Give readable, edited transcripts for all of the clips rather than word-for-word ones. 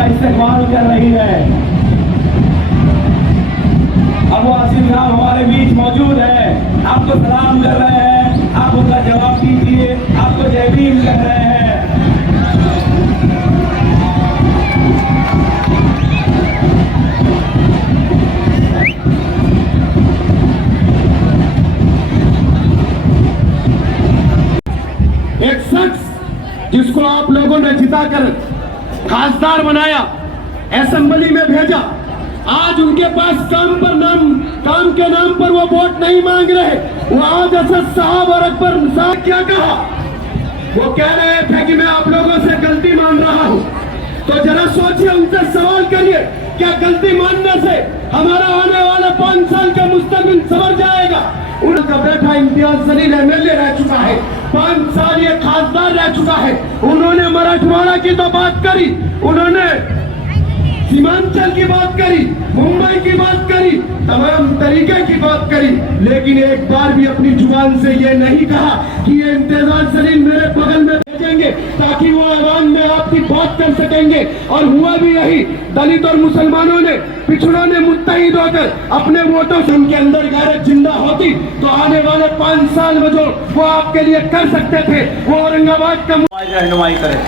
का इस्तेमाल कर रही है। अबू आसिम साहब हमारे बीच मौजूद है, आपको सलाम कर रहे हैं, आप उनका जवाब दीजिए, आपको जय भीम कर रहे हैं। एक शख्स जिसको आप लोगों ने जिताकर खासदार बनाया, असेंबली में भेजा, आज उनके पास काम के नाम पर वो वोट नहीं मांग रहे। वो आज असद साहब और अकबर साहब क्या कहा, वो कह रहे थे कि मैं आप लोगों से गलती मान रहा हूं। तो जरा सोचिए, उनसे सवाल करिए, क्या गलती मानने से हमारा आने वाला 5 साल का मुस्तकबिल संवर जाएगा? उनका बेटा इम्तियाज जलील एमएलए रह चुका है, 5 साल ये खासदार रह चुका है। उन्होंने मराठवाड़ा की तो बात करी, उन्होंने सीमांचल की बात करी, मुंबई की बात करी, तमाम तरीके की बात करी, लेकिन एक बार भी अपनी जुबान से ये नहीं कहा कि ये इम्तियाज जलील मेरे बगल में भेजेंगे ताकि वो ऐवान में आपकी बात कर सकेंगे। और हुआ भी यही, दलित और मुसलमानों ने, पिछड़ों ने मुत्तहिद होकर अपने वोटों से उनके अंदर गैरत जिंदा होती तो आने वाले 5 साल में जो वो आपके लिए कर सकते थे वो औरंगाबाद का रहनुमाई करें।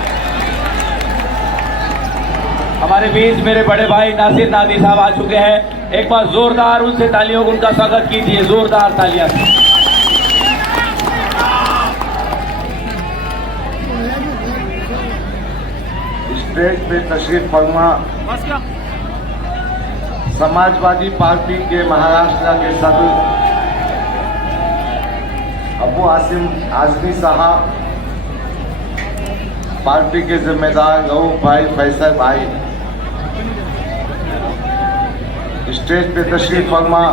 हमारे बीच मेरे बड़े भाई नासिर नादी साहब आ चुके हैं, एक बार जोरदार उनसे तालियों को उनका स्वागत कीजिए, जोरदार तालियां। स्टेज पे तशरीफ फरमा समाजवादी पार्टी के महाराष्ट्र के सदर अबू आसिम आजमी साहब, पार्टी के जिम्मेदार रऊफ भाई, फैसल भाई, स्टेज पे तशरीफ फरमा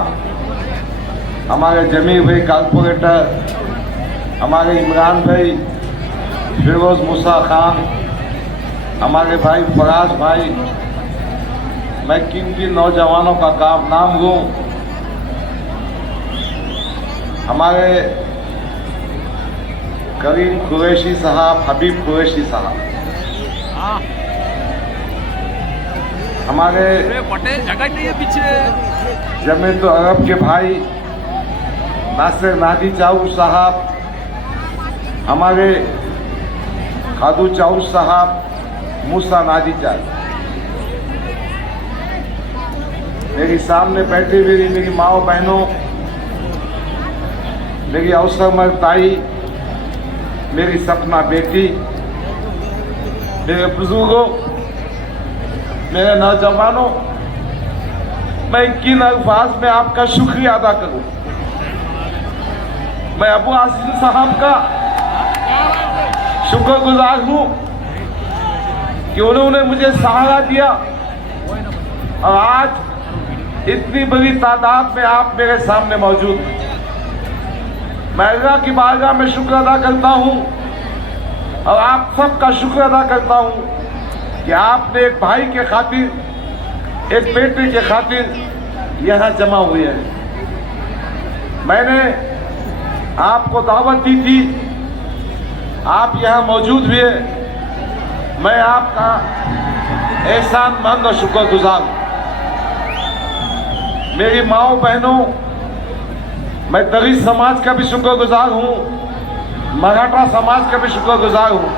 हमारे जमीर भाई कॉर्पोरेटर, हमारे इमरान भाई, फिरोज मूसा खान, हमारे भाई फराज भाई, मैं किन किन नौजवानों का नाम लूं, हमारे करीम कुरैशी साहब, हबीब कुरैशी साहब, हमारे पटेल जगह नहीं है पीछे, जमीयत अरब के भाई नासिर नादी चाऊ साहब, हमारे खादू चाऊ साहब, मूसा नादी चाऊ, मेरी सामने बैठी हुई मेरी माओ बहनों, मेरी अवसरमर ताई, मेरी सपना बेटी, मेरे बुजुर्गों, मेरे नौजवानों, मैं किन अल्फाज में आपका शुक्रिया अदा करूं। मैं अबू आसिम साहब का शुक्रगुजार हूं कि उन्होंने मुझे सहारा दिया और आज इतनी बड़ी तादाद में आप मेरे सामने मौजूद हैं। मैं अल्लाह की बारगाह में शुक्र अदा करता हूं और आप सबका शुक्र अदा करता हूं कि आपने एक भाई के खातिर, एक बेटे के खातिर यहाँ जमा हुए हैं। मैंने आपको दावत दी थी, आप यहाँ मौजूद हुए, मैं आपका एहसानमंद और शुक्रगुजार हूँ। मेरी माओ बहनों, मैं दलित समाज का भी शुक्रगुजार हूँ, मराठा समाज का भी शुक्रगुजार हूँ।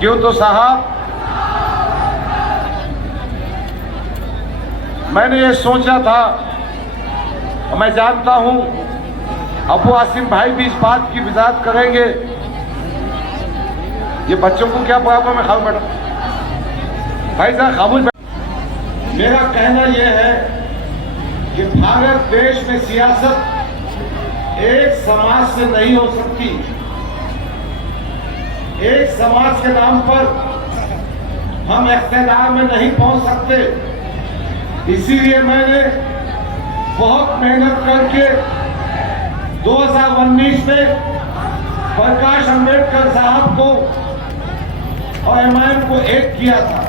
क्यों तो साहब, मैंने ये सोचा था, मैं जानता हूँ अबू आसिम भाई भी इस बात की वजाहत करेंगे। ये बच्चों को क्या प्रॉब्लम है? खामोश बैठो भाई साहब, खामोश बैठो। मेरा कहना यह है कि भारत देश में सियासत एक समाज से नहीं हो सकती। एक समाज के नाम पर हम इख्तियार में नहीं पहुंच सकते। इसीलिए मैंने बहुत मेहनत करके 2019 में प्रकाश अंबेडकर साहब को और एमआईएम को एक किया था।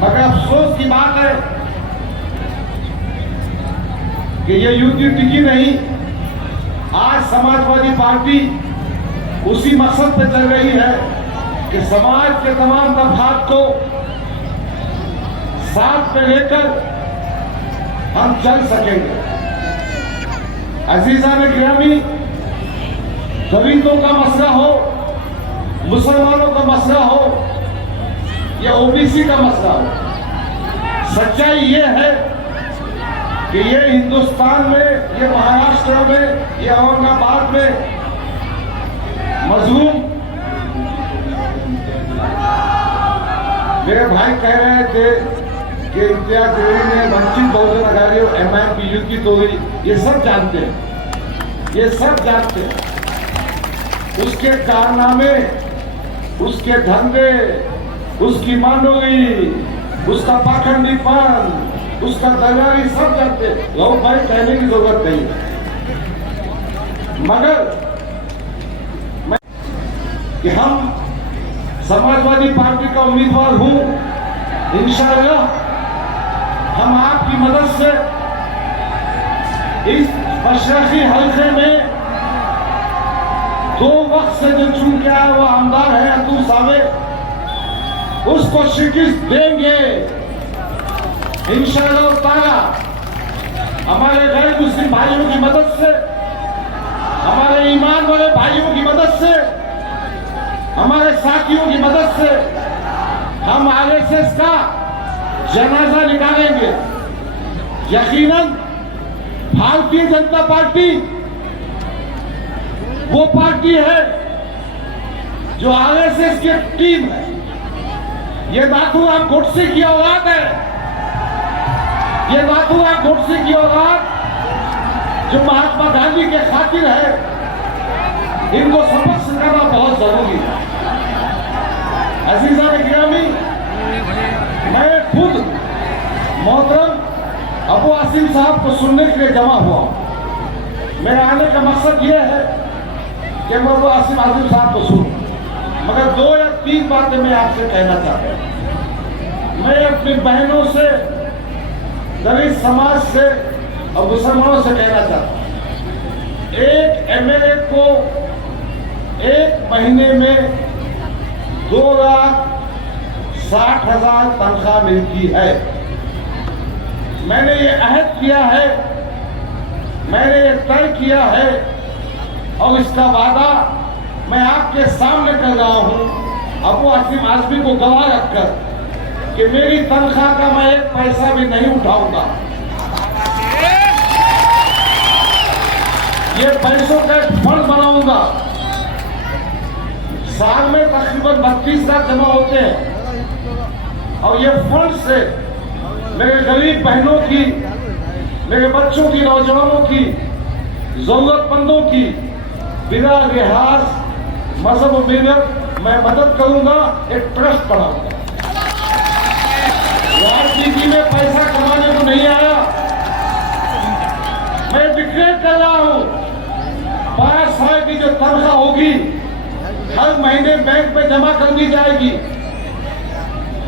मगर अफसोस की बात है कि ये युद्धि टिकी नहीं। आज समाजवादी पार्टी उसी मकसद पे चल रही है कि समाज के तमाम तबकात को साथ में लेकर हम चल सकेंगे। अजीजान गिरामी, दलितों का मसला हो, मुसलमानों का मसला हो या ओबीसी का मसला हो, सच्चाई ये है कि ये हिंदुस्तान में, ये महाराष्ट्र में, ये औरंगाबाद में मजलूम, मेरे भाई कह रहे थे कि इम्तियाज जलील ने वंचित बहुजन अघाड़ी और एमआईएम की युद्ध की तोड़ी, ये सब जानते हैं, ये सब जानते हैं। उसके कारनामे, उसके धंधे, उसकी मांडोगी, उसका पाखंडीपन, उसका दलाली सब जानते हैं। लोग भाई कहने की जरूरत नहीं है। मगर मैं कि हम समाजवादी पार्टी का उम्मीदवार हूं, इंशाअल्लाह हम आपकी मदद से इस मशरकी हल्के में 2 वक्त से जो चुन के आया वो आमदार है अतुल सावे, उसको शिकस्त देंगे इंशाअल्लाह ताला। हमारे गैर मुस्लिम भाइयों की मदद से, हमारे ईमान वाले भाइयों की मदद से, हमारे साथियों की मदद से हम आरएसएस का जनाजा निकालेंगे। यकीनन भारतीय जनता पार्टी वो पार्टी है जो आरएसएस की टीम है। ये नाथूराम गोडसे की औलाद है, ये नाथूराम गोडसे की औलाद जो महात्मा गांधी के खातिर है। इनको सबक सिखाना बहुत जरूरी है। अजीजा गिरामी, मैं खुद मोहतरम अबू आसिम साहब को सुनने के लिए जमा हुआ हूं। मेरे आने का मकसद यह है कि मैं अबू आसिम साहब को सुनूं, मगर 2 या 3 बातें मैं आपसे कहना चाहता हूं। मैं अपनी बहनों से, दलित समाज से और मुसलमानों से कहना चाहता हूं, एक एमएलए को 1 महीने में 2,60,000 तनख्वाह मिलती है। मैंने ये अहद किया है, मैंने ये तय किया है और इसका वादा मैं आपके सामने कर रहा हूं, अबू आसिम आजमी को गवाह रखकर, कि मेरी तनख्वाह का मैं 1 पैसा भी नहीं उठाऊंगा। ये पैसों का एक फंड बनाऊंगा। साल में तकरीबन 32 लाख जमा होते हैं और ये फंड से मेरे गरीब बहनों की, मेरे बच्चों की, नौजवानों की, जरूरतमंदों की बिना लिहाज मजहब और मिल्लत मैं मदद करूंगा। एक ट्रस्ट बनाऊंगा। राजनीति में पैसा कमाने को नहीं आया। मैं डिक्लेयर कर रहा हूं, 5 साल की जो तनख्वाह होगी हर महीने बैंक में जमा कर दी जाएगी।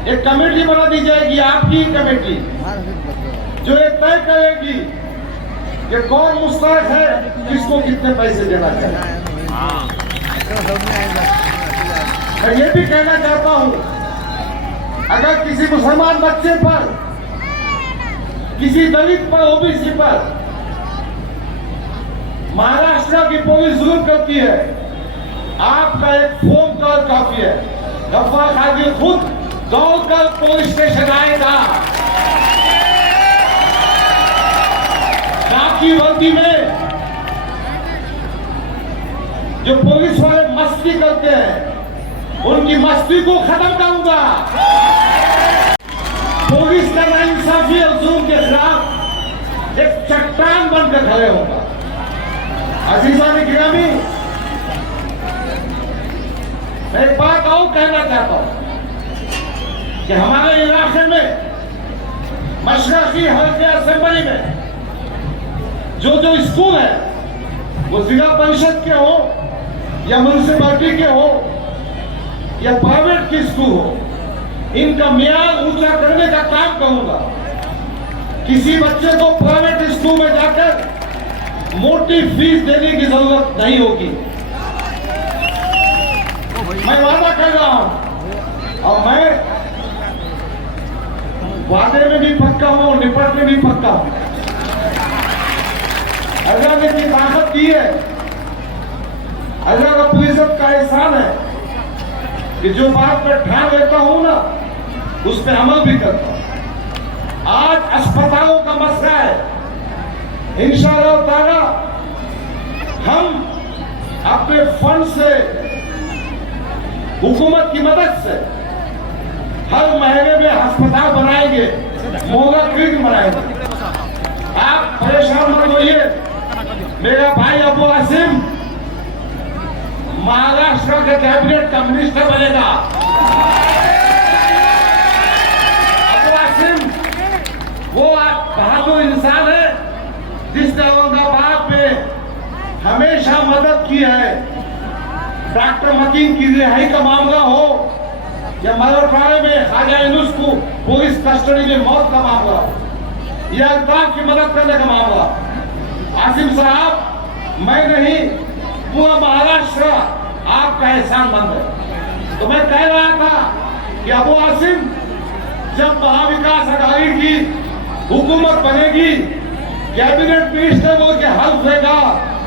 एक कमेटी बना दी जाएगी, आपकी कमेटी, जो ये तय करेगी कि कौन मुस्तहक है, किसको कितने पैसे देना चाहिए। मैं ये भी कहना चाहता हूं, अगर किसी मुसलमान बच्चे पर, किसी दलित पर, ओबीसी पर महाराष्ट्र की पुलिस जुल्म करती है, आपका एक फोन कॉल काफी है। गफ्फार कादिर खुद दौड़कर पुलिस स्टेशन आएगा, खाकी वर्दी में। जो पुलिस वाले मस्ती करते हैं, उनकी मस्ती को खत्म करूंगा। पुलिस का नाइंसाफी और जुल्म के खिलाफ एक चट्टान बनकर खड़े होगा। अजीजा गिरामी, मैं एक बात और कहना चाहता हूं कि हमारे इलाके में मशरकी हल्के असेंबली में जो स्कूल है, वो जिला परिषद के हो या म्युनिसिपैलिटी के हो या प्राइवेट के स्कूल हो, इनका मियार ऊंचा करने का काम करूंगा। किसी बच्चे को प्राइवेट स्कूल में जाकर मोटी फीस देने की जरूरत नहीं होगी। मैं वादा कर रहा हूं और मैं वादे में भी पक्का हूं, निपट में भी पक्का हूं। अल्लाह ने की ताकत दी है, अल्लाह रब्बुल इज्जत का एहसान है कि जो बात मैं ठान लेता हूं ना उस पर अमल भी करता हूं। आज अस्पतालों का मसला है, इंशाअल्लाह ताला हम अपने फंड से, हुकूमत की मदद से हर महीने में अस्पताल बनाएंगे, मोहल्ला क्लिनिक बनाएंगे। आप परेशान मत होइए। मेरा भाई अबू आसिम महाराष्ट्र के कैबिनेट का मिनिस्टर बनेगा। अबू आसिम वो बहादुर इंसान है जिसने औरंगाबाद में हमेशा मदद की है। डॉक्टर मकीन की रिहाई का मामला हो या मराठवाड़े में ख्वाजा यूनुस को पुलिस कस्टडी में मौत का मामला हो या अल्ताफ की मदद करने का मामला, आसिम साहब मैं नहीं पूरा महाराष्ट्र आपका एहसानमंद है। तो मैं कह रहा था कि अबू आसिम जब महाविकास अघाड़ी की हुकूमत बनेगी, कैबिनेट मिनिस्टर बोल के हल्फ देगा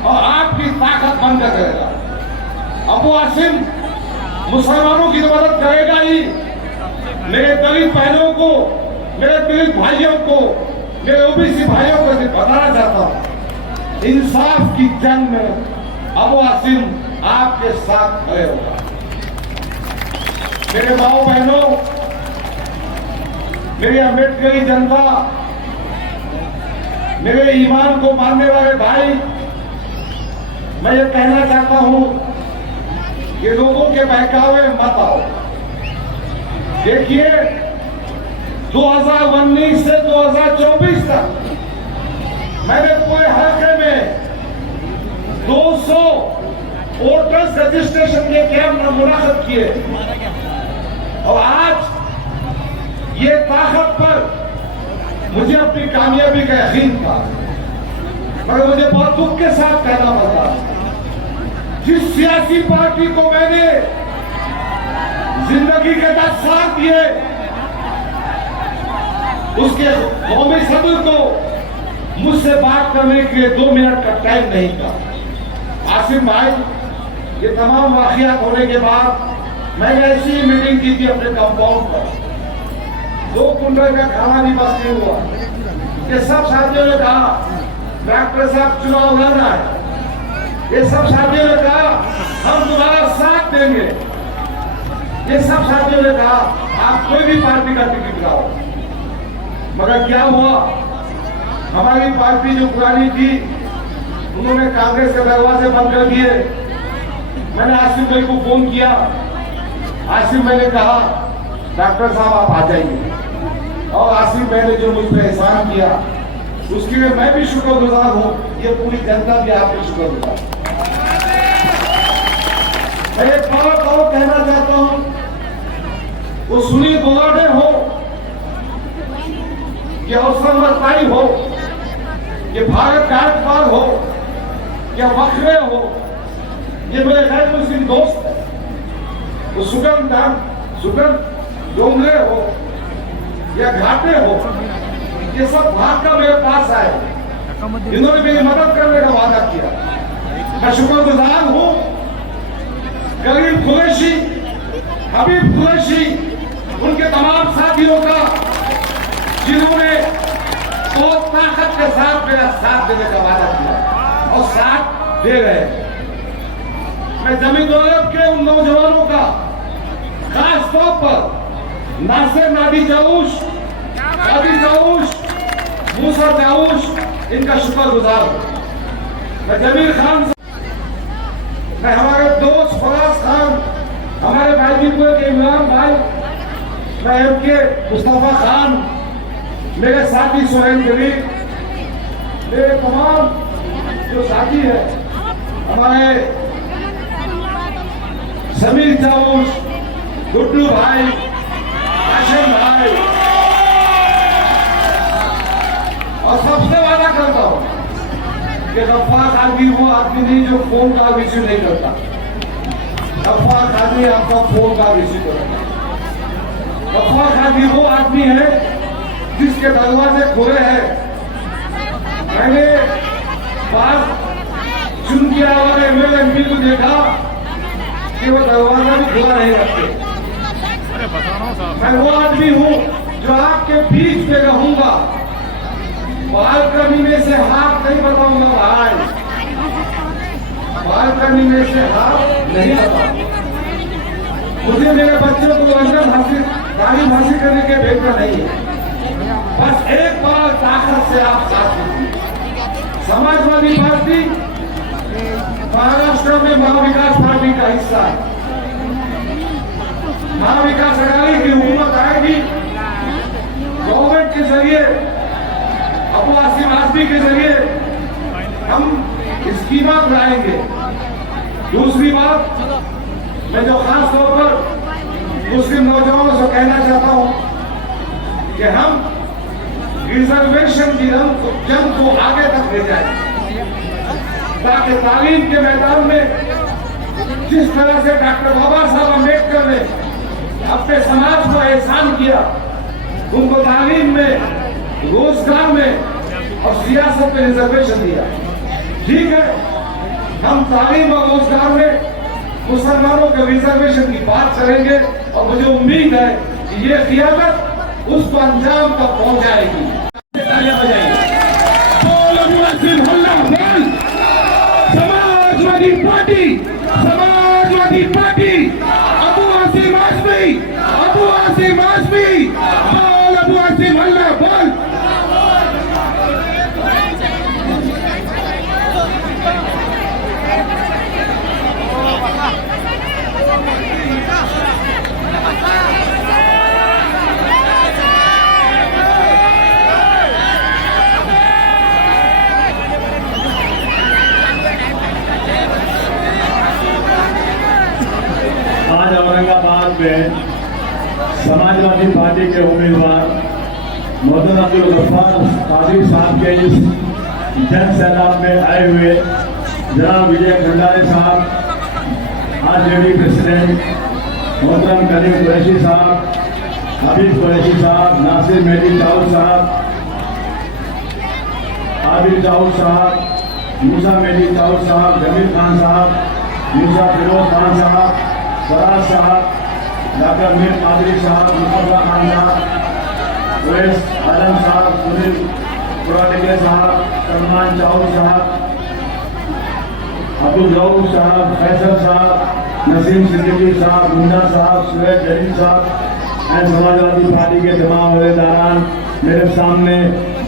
और आपकी ताकत बंद करेगा। अबू आसिम मुसलमानों की तो मदद करेगा ही, मेरे दलित बहनों को, मेरे दलित भाइयों को, मेरे ओबीसी भाइयों को बताना चाहता हूं, इंसाफ की जंग में अबू आसिम आपके साथ खड़े होगा। मेरे माओ बहनों, मेरी अम्बेडकरी जनता, मेरे ईमान को मानने वाले भाई, मैं ये कहना चाहता हूं कि लोगों के बहकावे मत आओ। देखिए 2019 से 2024 तक मैंने पूरे हल्के में 200 वोटर्स रजिस्ट्रेशन के कैंप मुनाकिब किए और आज ये ताकत पर मुझे अपनी कामयाबी का यकीन था, मगर मुझे बहुत दुख के साथ कहना पड़ता, जिस सियासी पार्टी को मैंने जिंदगी के 10 साल दिए, उसके कौमी सदर को मुझसे बात करने के लिए 2 मिनट का टाइम नहीं था। आसिम भाई, ये तमाम वाकयात होने के बाद मैंने ऐसी ही मीटिंग की थी अपने कंपाउंड पर, 2 कुंटल का खाना भी बस नहीं हुआ। ये सब साथियों ने कहा डॉक्टर साहब चुनाव लड़ रहा है, ये सब साथियों ने कहा हम तुम्हारा साथ देंगे, ये सब साथियों ने कहा आप कोई भी पार्टी का टिकट लाओ। मगर क्या हुआ, हमारी पार्टी जो पुरानी थी उन्होंने कांग्रेस के दरवाजे बंद कर दिए। मैंने आसिम भाई को फोन किया, आसिम भाई ने कहा डॉक्टर साहब आप आ जाइए, और आसिम भाई ने जो मुझ पर एहसान किया उसके लिए मैं भी शुक्रगुजार हूं, ये पूरी जनता भी आपके शुक्रगुजार। मैं एक बात और कहना चाहता हूं, वो सुनील गोगाडे हो या औसंगताई हो, ये भारत गायकवाड़ हो या बखरे हो, ये मेरे गैर मुस्लिम दोस्त है, वो सुगंध डोंगरे हो या घाटे हो, ये सब भाग का मेरे पास आए, इन्होंने मेरी मदद करने का वादा किया। मैं शुक्रगुजार हूं करीम कुरैशी, हबीब कुरैशी, उनके तमाम साथियों का जिन्होंने बहुत ताकत के साथ मेरा साथ देने का वादा किया और साथ दे रहे हैं। मैं जमी दौलत के उन नौजवानों का खास तौर पर नासिर नादी जाऊश, मूसा जाऊश, इनका शुक्रगुजार हूं। मैं जमीर खान, मैं हमारे दोस्त फराज खान, हमारे भाईपुर के इमरान भाई, मैं एमके मुस्तफा खान, मेरे साथी सोहेल गरीब, मेरे तमाम जो साथी है, हमारे समीर जाऊश, गुड्डू भाई, आशिम भाई, और सबसे वादा करता हूं कि गफ्फार आदमी वो आदमी नहीं जो फोन का रिसीव नहीं करता। गफ्फार कादरी आपका फोन का रिसीव करेगा। गफ्फार कादरी वो आदमी है जिसके दरवाजे खुले हैं। मैंने बात चुन किया और एमएलए एमपी को देखा कि वो दरवाजा भी खुला नहीं रखते। मैं वो आदमी हूँ जो आपके बीच में रहूंगा, बालकनी में से हाथ नहीं बताऊंगा भाई, बालकनी में से हाथ नहीं बताऊंगा। मुझे मेरे बच्चों को लंदन तालीम हासिल करने के भेजना नहीं है। बस एक बार ताकत से आप साथ दीजिए। समाजवादी पार्टी महाराष्ट्र में महाविकास पार्टी का हिस्सा है। महाविकास अघाड़ी की हुकूमत आएगी, गवर्नमेंट के जरिए अबू आसिम आजमी के जरिए हम स्कीमात लाएंगे। दूसरी बात, मैं जो खास तौर पर मुस्लिम नौजवानों से कहना चाहता हूं कि हम रिजर्वेशन की जंग को आगे तक ले जाएं, ताकि तालीम के मैदान में जिस तरह से डॉक्टर बाबा साहब अम्बेडकर ने अपने समाज को एहसान किया, उनको तालीम में, रोजगार में और सियासत में रिजर्वेशन दिया। ठीक है, हम तालीम और रोजगार में मुसलमानों के रिजर्वेशन की बात करेंगे और मुझे उम्मीद है कि ये क़ियादत उसको अंजाम तक पहुंचाएगी। समाजवादी पार्टी, समाजवादी पार्टी, अबू आसिम आजमी, अबू आसिम आजमी, बोल अबू आसिम अल्लाह बोल। आज औरंगाबाद में समाजवादी पार्टी के उम्मीदवार मोहम्मद अब्दुल गफ्फार कादरी साहब के इस जन सैलाब में आए हुए जनाब विजय भंडारे साहब, आरजेडी प्रेसिडेंट मोहतरम कलीम कुरैशी साहब, हबीब कुरैशी साहब, नासिर मेहदी चाउर साहब, आबिद चाउर साहब, मूसा मेहदी चाउर साहब, जमीर खान साहब, मूसा फिरोज खान साहब, फराज साहब, डॉक्टर मीर कादरी साहब, मुस्तफा खान साहब, ओवैस आलम साहब, सुनील पुराटिके साहब, सलमान चाउर साहब, अब्दुल रऊफ साहब, फैसल साहब, नसीम सिद्दीकी साहब, मुन्ना साहब, सुरेश जलील साहब एंड समाजवादी पार्टी के तमाम अहदेदारान, मेरे सामने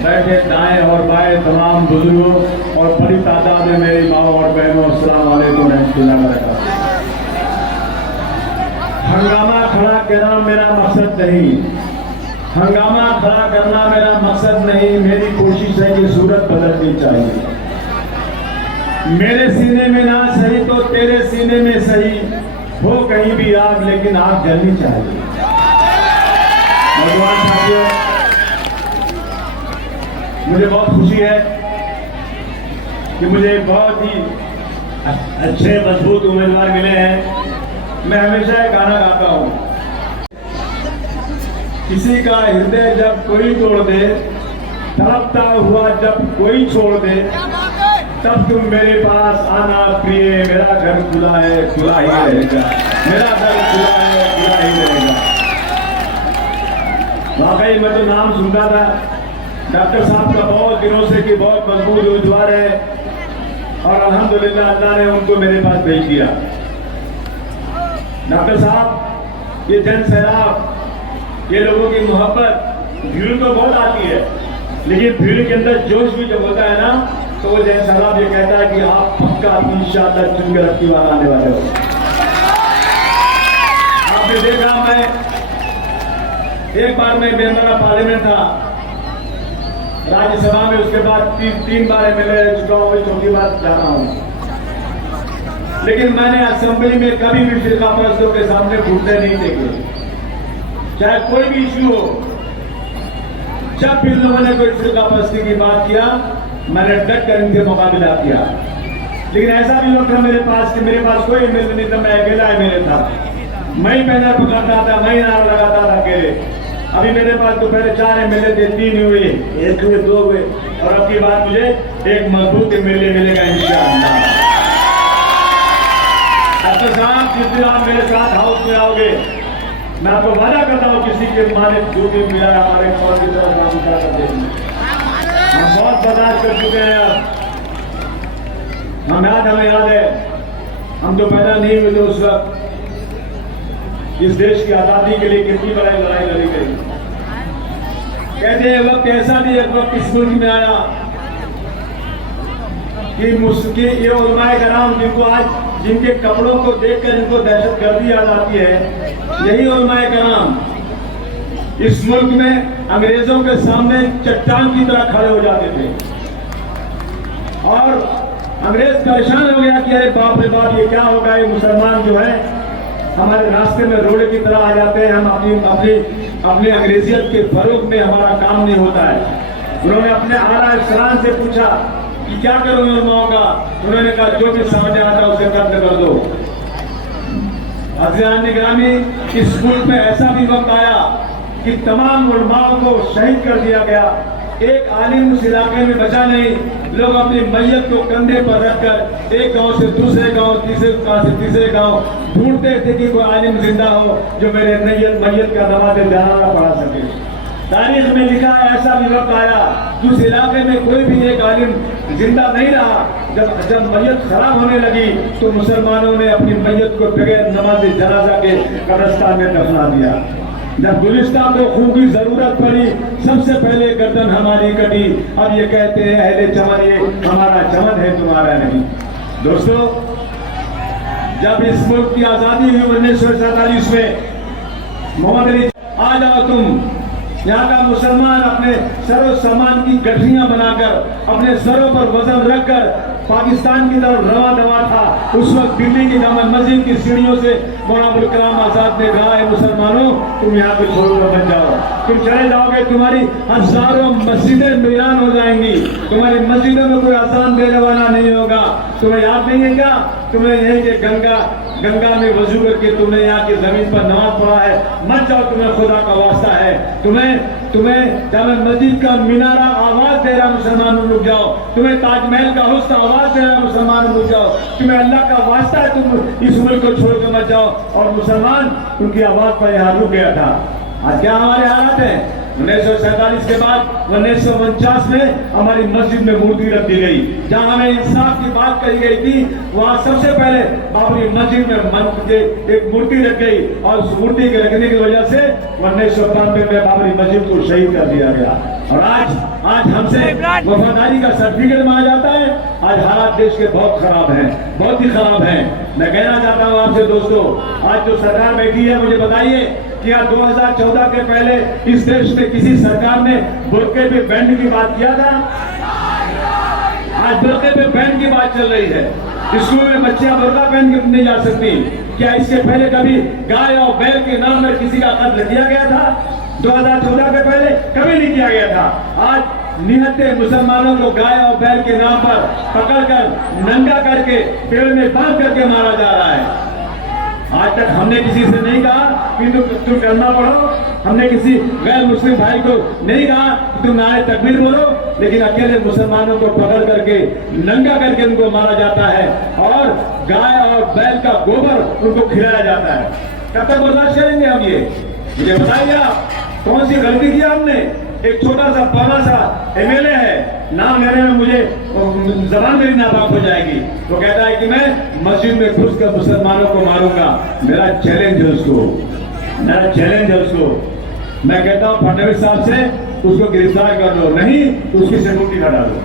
बैठे दाएं और बाएं तमाम बुजुर्गों और बड़ी तादाद में मेरी माओ और बहनों, अस्सलाम वालेकुम रहमतुल्लाहि व बरकातहू। हंगामा खड़ा करना मेरा मकसद नहीं, हंगामा खड़ा करना मेरा मकसद नहीं। मेरी कोशिश है कि सूरत बदलनी चाहिए। मेरे सीने में ना सही तो तेरे सीने में सही हो कहीं भी आग, लेकिन आग जलनी चाहिए। नौजवान साथियों, मुझे बहुत खुशी है कि मुझे बहुत ही अच्छे मजबूत उम्मीदवार मिले हैं। मैं हमेशा एक गाना गाता हूँ, किसी का हृदय जब कोई तोड़ दे, तड़पता हुआ जब कोई छोड़ दे, तब तुम मेरे पास आना प्रिय, मेरा घर खुला है, खुला ही रहेगा, मेरा घर खुला है, खुला ही रहेगा। वाकई मैं तो नाम सुनता था डॉक्टर साहब का बहुत दिनों से कि बहुत मजबूत उम्मीदवार है, और अल्हम्दुलिल्लाह अल्लाह ने उनको मेरे पास भेज दिया। डॉक्टर साहब, ये जन सैलाब, ये लोगों की मोहब्बत, भीड़ तो बहुत आती है, लेकिन भीड़ के अंदर जोश भी जब होता है ना, तो वो जन सैलाब ये कहता है कि आप पक्का इंशाअल्लाह चुनकर रखी बार आने वाले हो। आपने देखा, मैं एक बार मैं मेंबर ऑफ पार्लियामेंट था राज्यसभा में, उसके बाद तीन बार एमएलए रह चुका हूँ, चौथी बार जा रहा हूँ। लेकिन मैंने असेंबली में कभी भी फिरका परस्तों के सामने घुटने नहीं देखे, चाहे कोई भी इश्यू हो। जब भी लोगों ने कोई फिरका परस्ती की बात किया, मैंने डट कर इनके मुकाबला किया। लेकिन ऐसा भी वक्त था मेरे पास कि मेरे पास कोई एमएलए नहीं था, मैं अकेला एमएलए था। मैं ही बैनर पकड़ता था, मैं ही नारा लगाता था अकेले। अभी मेरे पास तो पहले 4 एमएलए थे, 3 हुए, 1 हुए, 2 हुए, और अब की बात मुझे एक मजबूत एमएलए मिलेगा इंशाअल्लाह। डॉक्टर साहब, जिस दिन आप मेरे साथ हाउस में आओगे, मैं आपको वादा करता हूँ किसी के मालिक जो भी मिला है हमारे फौज की तरफ काम कर देंगे। हम बहुत बर्दाश्त कर चुके हैं। अब हमें याद है, हम जो पैदा नहीं हुए थे उस वक्त इस देश की आजादी के लिए कितनी बड़ी लड़ाई लड़ी गई। कहते हैं वक्त ऐसा भी एक वक्त इस मुल्क में आया कि ये उलमाए कराम जिनको आज जिनके कपड़ों को देखकर इनको दहशतगर्दी याद आती है, यही उलमाए कराम इस मुल्क में अंग्रेजों के सामने चट्टान की तरह खड़े हो जाते थे। और अंग्रेज परेशान हो गया कि अरे बाप रे बाप, ये क्या होगा, ये मुसलमान जो है हमारे रास्ते में रोड़े की तरह आ जाते हैं, हम अपनी अंग्रेजियत के फरोग में हमारा काम नहीं होता है। उन्होंने अपने आला अफसरान से पूछा कि क्या करूंगे उलमाओं का। उन्होंने कहा जो भी समझ आता उसे कत्ल कर दो। अज़ीज़ान निगरानी, इस मुल्क में ऐसा भी वक्त आया कि तमाम उलमाओं को शहीद कर दिया गया। एक आलिम उस इलाके में बचा नहीं। लोग अपनी मैयत को कंधे पर रखकर एक गांव से दूसरे गांव, तीसरे गांव से तीसरे गांव ढूंढते थे कि कोई आलिम जिंदा हो जो मेरे मैयत का नमाज़े जनाज़ा पढ़ा सके। तारीख में लिखा है ऐसा भी वक्त आया जिस इलाके में कोई भी एक आलिम जिंदा नहीं रहा। जब मैयत खराब होने लगी तो मुसलमानों ने अपनी मैयत को बगैर नमाज़े जनाज़ा के कब्रिस्तान में दफना दिया। जब गुलिस्तान को खून की जरूरत पड़ी, सबसे पहले गर्दन हमारी कटी। अब ये कहते हैं अहले चमन, ये हमारा चमन है, तुम्हारा नहीं। दोस्तों, जब इस मुल्क की आजादी हुई 1947 में, मोहम्मद अली आ जाओ तुम, यहाँ का मुसलमान अपने सरो सामान की गठरियां बनाकर अपने सरों पर वजन रखकर पाकिस्तान की तरफ रवा दवा था। उस वक्त दिल्ली की जामा मस्जिद की सीढ़ियों से मौलाना अबुल कलाम आजाद ने कहा है, मुसलमानों तुम यहाँ पे छोड़कर मत जाओ, तुम चले जाओगे तुम्हारी हजारों मस्जिदें वीरान हो जाएंगी, तुम्हारी मस्जिदों में कोई अजान देने वाला नहीं होगा। तुम्हें याद नहीं है क्या, तुम्हें यही कि गंगा में वजू करके तुमने यहाँ की जमीन पर नमाज पढ़ा है, मत जाओ, तुम्हें खुदा का वास्ता है। तुम्हें जामा मस्जिद का मीनारा आवाज दे रहा मुसलमानों, रुक जाओ। तुम्हें ताजमहल का हुस्न आवाज दे रहा मुसलमानों, रुक जाओ। तुम्हें अल्लाह का वास्ता है, तुम इस मुल्क को छोड़ कर मत जाओ। और मुसलमान उनकी आवाज पर यहाँ रुक गया था। आज क्या हमारे हालात हैं? 1947 के बाद 1949 में हमारी मस्जिद में मूर्ति रख दी गई। जहां हमें इंसाफ की बात कही गई थी, वहां सबसे पहले बाबरी मस्जिद में एक मूर्ति रख गई और उस मूर्ति के रखने की वजह से 1992 में बाबरी मस्जिद को शहीद कर दिया गया। और आज हमसे वफादारी का सर्टिफिकेट मांगा जाता है। आज हालात देश के बहुत खराब हैं, बहुत ही खराब हैं। मैं कहना चाहता हूं आपसे दोस्तों, आज जो सरकार बैठी है, मुझे बताइए क्या 2014 के पहले इस देश में किसी सरकार ने बुर्के पे बैंड की बात किया था? आज बुर्के पे बैंड की बात चल रही है। स्कूल में बच्चियां बुर्का पहन के नहीं जा सकती। क्या इसके पहले कभी गाय और बैल के नाम में किसी का कत्ल किया गया था? 2014 के पहले कभी नहीं किया गया था। आज निहत्ते मुसलमानों को गाय और बैल के नाम पर पकड़कर नंगा करके पेड़ में बांध करके मारा जा रहा है। आज तक हमने किसी से नहीं कहा कि तुम कलमा पढ़ो, हमने किसी गैर मुस्लिम भाई को नहीं कहा कि तुम नारे तकबीर बोलो, लेकिन अकेले मुसलमानों को पकड़ करके नंगा करके उनको मारा जाता है और गाय और बैल का गोबर उनको खिलाया जाता है। कब तक बर्दाश्त करेंगे हम ये? मुझे बताइए आप, कौन सी गलती किया हमने? एक छोटा सा पाना सा एमएलए है, नाम लेने में मुझे जबान मेरी नापाक हो जाएगी। वो कहता है कि मैं मस्जिद में घुसकर मुसलमानों को मारूंगा। मेरा चैलेंज है उसको, मेरा चैलेंज है उसको। मैं कहता हूं फडणवीस साहब से, उसको गिरफ्तार कर लो, नहीं तो उसकी सिक्योरिटी हटा दो,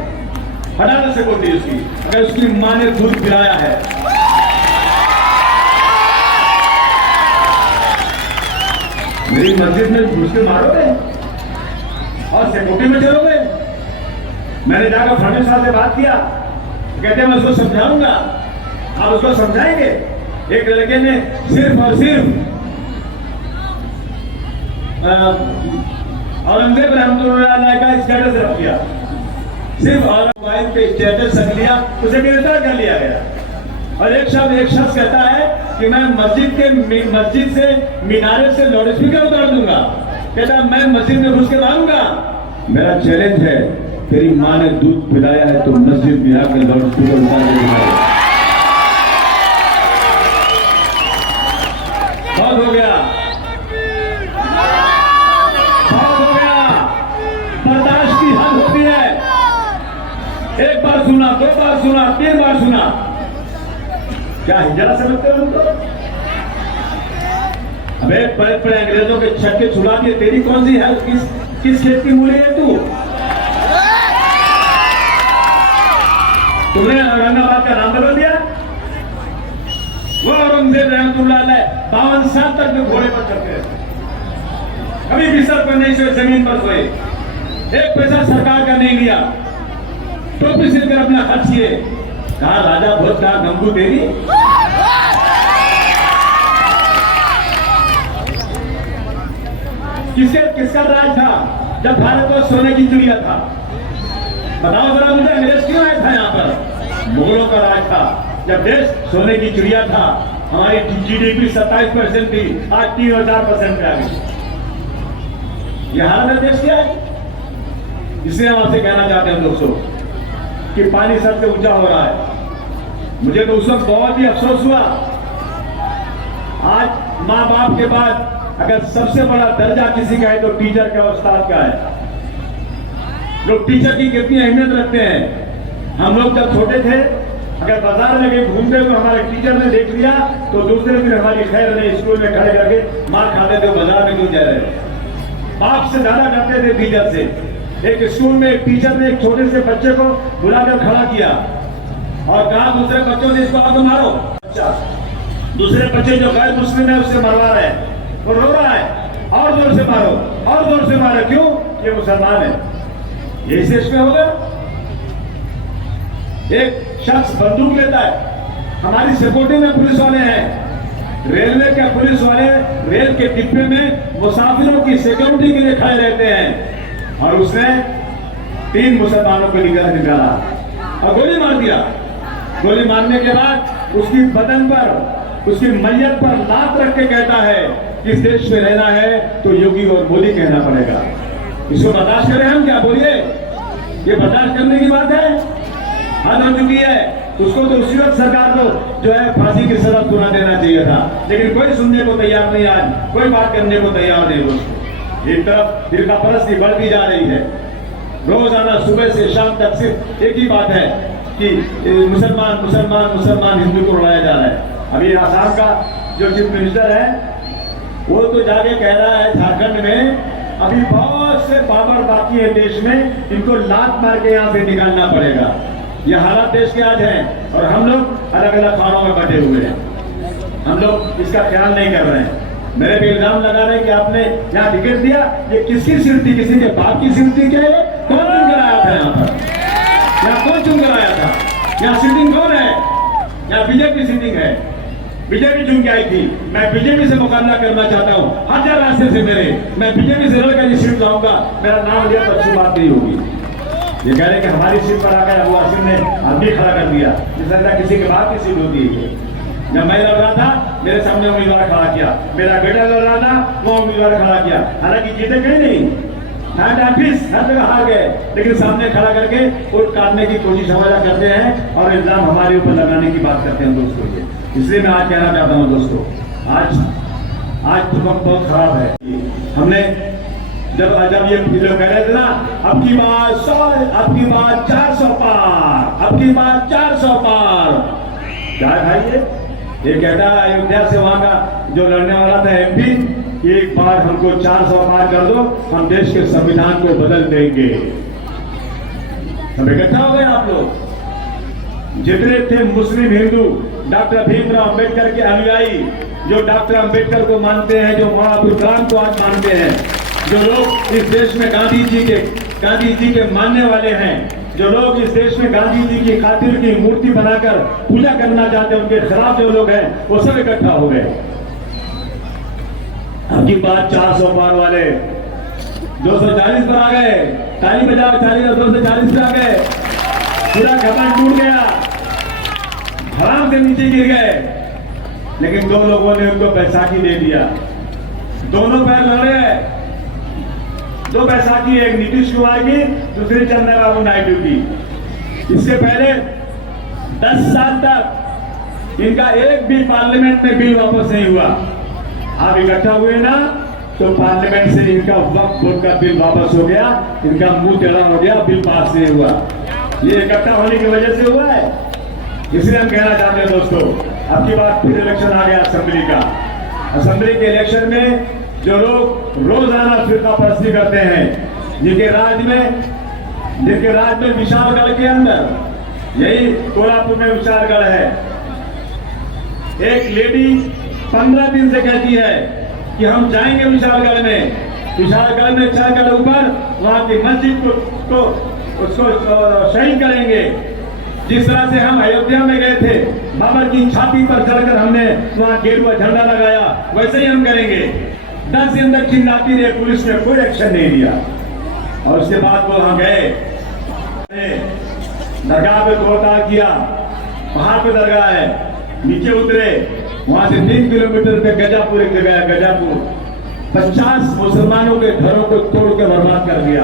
हटा दो सिक्योरिटी उसकी, अगर उसकी मां ने दूध पिलाया है। मेरी मस्जिद में घुस के मारोगे और सिक्योरिटी में चलोगे? मैंने जाकर फडणवीस साहब से बात किया, कहते हैं मैं उसको समझाऊंगा। आप उसको समझाएंगे? एक लड़के ने सिर्फ और सिर्फ औरंगजेब रहमतुल्लाह अलैह का स्टेटस रख दिया। सिर्फ और मोबाइल पे स्टेटस रख लिया, उसे गिरफ्तार कर लिया गया। और एक शख्स कहता है कि मैं मस्जिद से मीनारे से लाउड स्पीकर उतार दूंगा, कहता मैं मस्जिद में घुस के मारूंगा। मेरा चैलेंज है, तेरी माँ ने दूध पिलाया है तो मस्जिद में आकर लाउड स्पीकर उतार के दिखाया। बहुत हो गया, बहुत हो गया, बर्दाश्त की हद होती है। एक बार सुना, दो बार सुना, तीन बार सुना, क्या हिजरा समझते हो उनको? अबे बड़े बड़े अंग्रेजों के छक्के छुड़ा दिए, तेरी कौन सी है? किस खेत की मूली है तू? तुमने औरंगाबाद का नाम बदल दिया। वो औरंगजेब रहमतुल्लाह अलैह 52 साल तक में घोड़े पर चढ़ते रहे, कभी बिस्तर पर नहीं सोए, जमीन पर सोए, एक पैसा सरकार का नहीं लिया, टोपी सिलकर अपना खर्च किए। कहा राजा भोज, कहा गंगू तेरी। किसका राज था जब भारत को सोने की चिड़िया था? बताओ जरा मुझे, अंग्रेज क्यों आया था यहाँ पर? मुगलों का राज था जब देश सोने की चिड़िया था। हमारी जीडीपी 27% थी, आज 3000% पे आ गई। यह हाल है देश क्या है? इसलिए हम आपसे कहना चाहते हैं दोस्तों कि पानी सबसे ऊंचा हो रहा है। मुझे तो उस वक्त बहुत ही अफसोस हुआ। आज माँ बाप के बाद अगर सबसे बड़ा दर्जा किसी का है तो टीचर का, उस्ताद का है। लोग टीचर की कितनी अहमियत रखते हैं। हम लोग जब छोटे थे, अगर बाजार में कहीं घूमते तो हमारे टीचर ने देख लिया तो दूसरे दिन हमारी खैर नहीं, स्कूल में खड़े करके मार खाते थे, बाजार में क्यों जा रहे। बाप से ज्यादा करते थे टीचर से। एक स्कूल में एक टीचर ने एक छोटे से बच्चे को बुलाकर खड़ा किया और कहा दूसरे बच्चों से इसको आगे मारो। अच्छा, दूसरे बच्चे जो गैर मुस्लिम है उससे मरवा रहे हैं, वो रो रहा है, और जोर से मारो, और जोर से मारो। क्यों? ये मुसलमान है। यही देश में होगा। एक शख्स बंदूक लेता है, हमारी सिक्योरिटी में पुलिस वाले हैं, रेलवे के पुलिस वाले रेल के डिब्बे में मुसाफिरों की सिक्योरिटी के लिए खड़े रहते हैं, और उसने 3 मुसलमानों को निकाला और गोली मार दिया। गोली मारने के बाद उसकी बदन पर, उसकी मैयत पर लात रख के कहता है कि इस देश में रहना है तो योगी और मोदी कहना पड़ेगा। इसको बर्दाश्त करें हम? क्या बोलिए, ये बर्दाश्त करने की बात है? हद हो चुकी है। उसको तो उसी वक्त सरकार को जो है फांसी की सजा सुना देना चाहिए था, लेकिन कोई सुनने को तैयार नहीं, आज कोई बात करने को तैयार नहीं। दोस्तों, एक तरफ फिरकापरस्ती बढ़ती जा रही है, रोजाना सुबह से शाम तक सिर्फ एक ही बात है कि मुसलमान मुसलमान मुसलमान हिंदू को उड़ाया जा रहा है। अभी आसाम का जो चीफ मिनिस्टर है वो तो जाके कह रहा है झारखंड में अभी बहुत से पावर बाकी है देश में, इनको लात मार के यहाँ से निकालना पड़ेगा। ये हालात देश के आज हैं और हम लोग अलग अलग खानों में बैठे हुए हैं। हम लोग इसका ख्याल नहीं कर रहे हैं। मेरे पे इल्जाम लगा रहे हैं कि आपने यहाँ टिकट दिया, ये किसकी सीट थी? किसी के बाप की सीट थी क्या? कौन चुन कराया था यहाँ पर? यहाँ कौन चुन कराया था? यहाँ सीटिंग कौन है? यहाँ बीजेपी सीटिंग है, बीजेपी चुन के आई थी। मैं बीजेपी से मुकाबला करना चाहता हूँ, हर रास्ते से मैं बीजेपी से लड़कर ये सीट लाऊंगा। मेरा नाम लिया तो अच्छी बात नहीं होगी। ये कह रहे कि हमारी सीट पर आकर अबू आसिम ने आदमी खड़ा कर दिया, जिस किसी के बाप की सीट होती है। जब मैं लड़ रहा था मेरे सामने उम्मीदवार खड़ा किया, मेरा बेटा लड़ रहा था वो उम्मीदवार खड़ा किया, हालांकि जीते कहीं नहीं, हर जगह हार गए, लेकिन सामने खड़ा करके वोट काटने की कोशिश हमारा करते हैं और इल्जाम हमारे ऊपर लगाने की बात करते हैं दोस्तों। ये इसलिए मैं आज कहना चाहता हूँ दोस्तों, आज तो वक्त बहुत खराब है। हमने जब ये लोग कह रहे थे ना, अब की बात 400 पार, अब की बात 400 पार, क्या है भाई? ये कहता है अयोध्या से वहां का जो लड़ने वाला था MP, एक बार हमको 400 पार कर दो, हम देश के संविधान को बदल देंगे। सब इकट्ठा हो गए आप लोग। जितने थे मुस्लिम हिंदू, डॉक्टर भीमराव अंबेडकर के अनुयायी, जो डॉक्टर अंबेडकर को मानते हैं, जो मौलाना अब्दुल कलाम को आज मानते हैं, जो लोग इस देश में गांधी जी के मानने वाले हैं, जो लोग इस देश में गांधी जी की खातिर की मूर्ति बनाकर पूजा करना चाहते हैं, उनके खिलाफ जो लोग हैं वो सब इकट्ठा हो गए। अब की बात 400 पार वाले 240 पर आ गए, ताली बजाओ, 40 और 240 पे आ गए, पूरा घमंड टूट गया, हराम के नीचे गिर गए। लेकिन दो लोगों ने उनको बैसाखी दे दिया, दोनों पैर लड़ रहे हैं, दो बैसाखी, एक नीतीश कुमार की, दूसरी चंद्रबाबू नायडू की। इससे पहले 10 साल तक इनका एक भी पार्लियामेंट में बिल वापस नहीं हुआ। आप इकट्ठा हुए ना तो पार्लियामेंट से इनका वक्फ बोर्ड का बिल वापस हो गया, इनका मुंह टेढ़ा हो गया, बिल पास नहीं हुआ। ये इकट्ठा होने की वजह से हुआ है। इसलिए हम कहना चाहते हैं दोस्तों, अब की बार फिर इलेक्शन आ गया असेंबली का। असेंबली के इलेक्शन में जो लोग रोजाना फिरका परस्ती करते हैं, जिनके राज्य में विशालगढ़ के अंदर, यही कोल्हापुर में विशालगढ़ है, एक लेडी 15 दिन से कहती है कि हम जाएंगे विशालगढ़ में चढ़कर ऊपर वहां की मस्जिद को उसको शहीद करेंगे। जिस तरह से हम अयोध्या में गए थे, बाबर की छाती पर चढ़कर हमने वहां गेरुआ झंडा लगाया, वैसे ही हम करेंगे। 10 दिन तक चिल्लाती रही, पुलिस ने कोई एक्शन नहीं लिया। और उसके बाद वो वहां गए, दरगाह पे तोड़ताड़ किया, पहाड़ पे दरगाह है, नीचे उतरे, वहां से 3 किलोमीटर पे गजापुर एक जगह है, गजापुर 50 मुसलमानों के घरों को तोड़ के बर्बाद कर दिया।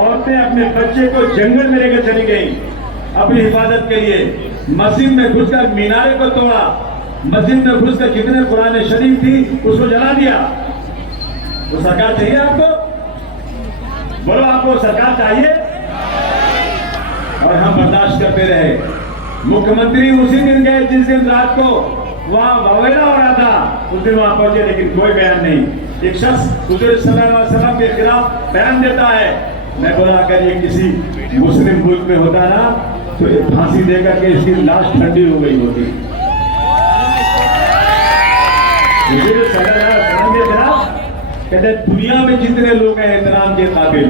औरतें अपने बच्चे को जंगल में लेकर चली गई अपनी हिफाजत के लिए। मस्जिद में घुसकर मीनारे को तोड़ा, मस्जिद में घुसकर जितने कुरान शरीफ थी उसको जला दिया। तो सरकार चाहिए आपको? बोलो, आपको सरकार चाहिए? और हम बर्दाश्त करते रहे। मुख्यमंत्री उसी दिन गए जिस दिन रात को वहां वावेला हो रहा था, उस दिन वहां पहुंचे, लेकिन कोई बयान नहीं। एक शख्स हुजूर सल्लल्लाहु अलैहि वसल्लम के खिलाफ बयान देता है। मैं बोला, अगर ये किसी मुस्लिम मुल्क में होता ना तो ये फांसी देकर के इसकी लाश ठंडी हो गई होती। हुजूर सल्लल्लाहु अलैहि वसल्लम के खिलाफ कहते, दुनिया में जितने लोग हैं एहतराम के काबिल,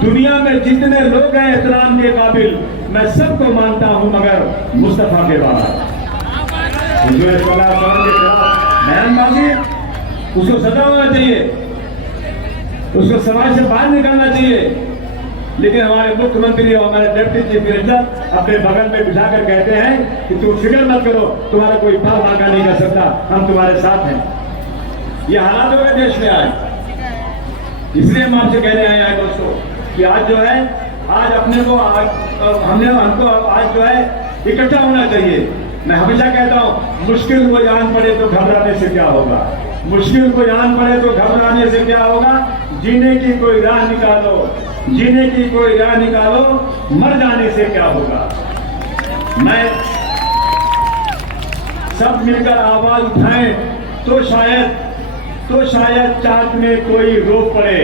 दुनिया में जितने लोग हैं एहतराम के काबिल, मैं सबको मानता हूं मगर मुस्तफा के बाद। हुजूर सल्लल्लाहु अलैहि वसल्लम के खिलाफ बयानबाजी, उसको सजा होना चाहिए, उसको समाज से बाहर निकालना चाहिए। लेकिन हमारे मुख्यमंत्री और हमारे डिप्टी चीफ मिनिस्टर अपने बगल में बिठाकर कहते हैं कि तुम फिक्र मत करो, तुम्हारा कोई पाप आगा नहीं कर सकता, हम तुम्हारे साथ हैं। ये हालात हो गए देश में आज। इसलिए हम आपसे कहने आए हैं दोस्तों कि आज जो है, आज अपने को हमको आज जो है इकट्ठा होना चाहिए। मैं हमेशा कहता हूं, मुश्किल को जान पड़े तो घबराने से क्या होगा, मुश्किल को जान पड़े तो घबराने से क्या होगा। जीने की कोई राह निकालो, जीने की कोई राह निकालो, मर जाने से क्या होगा। मैं सब मिलकर आवाज उठाएं तो शायद चाँद में कोई रोक पड़े।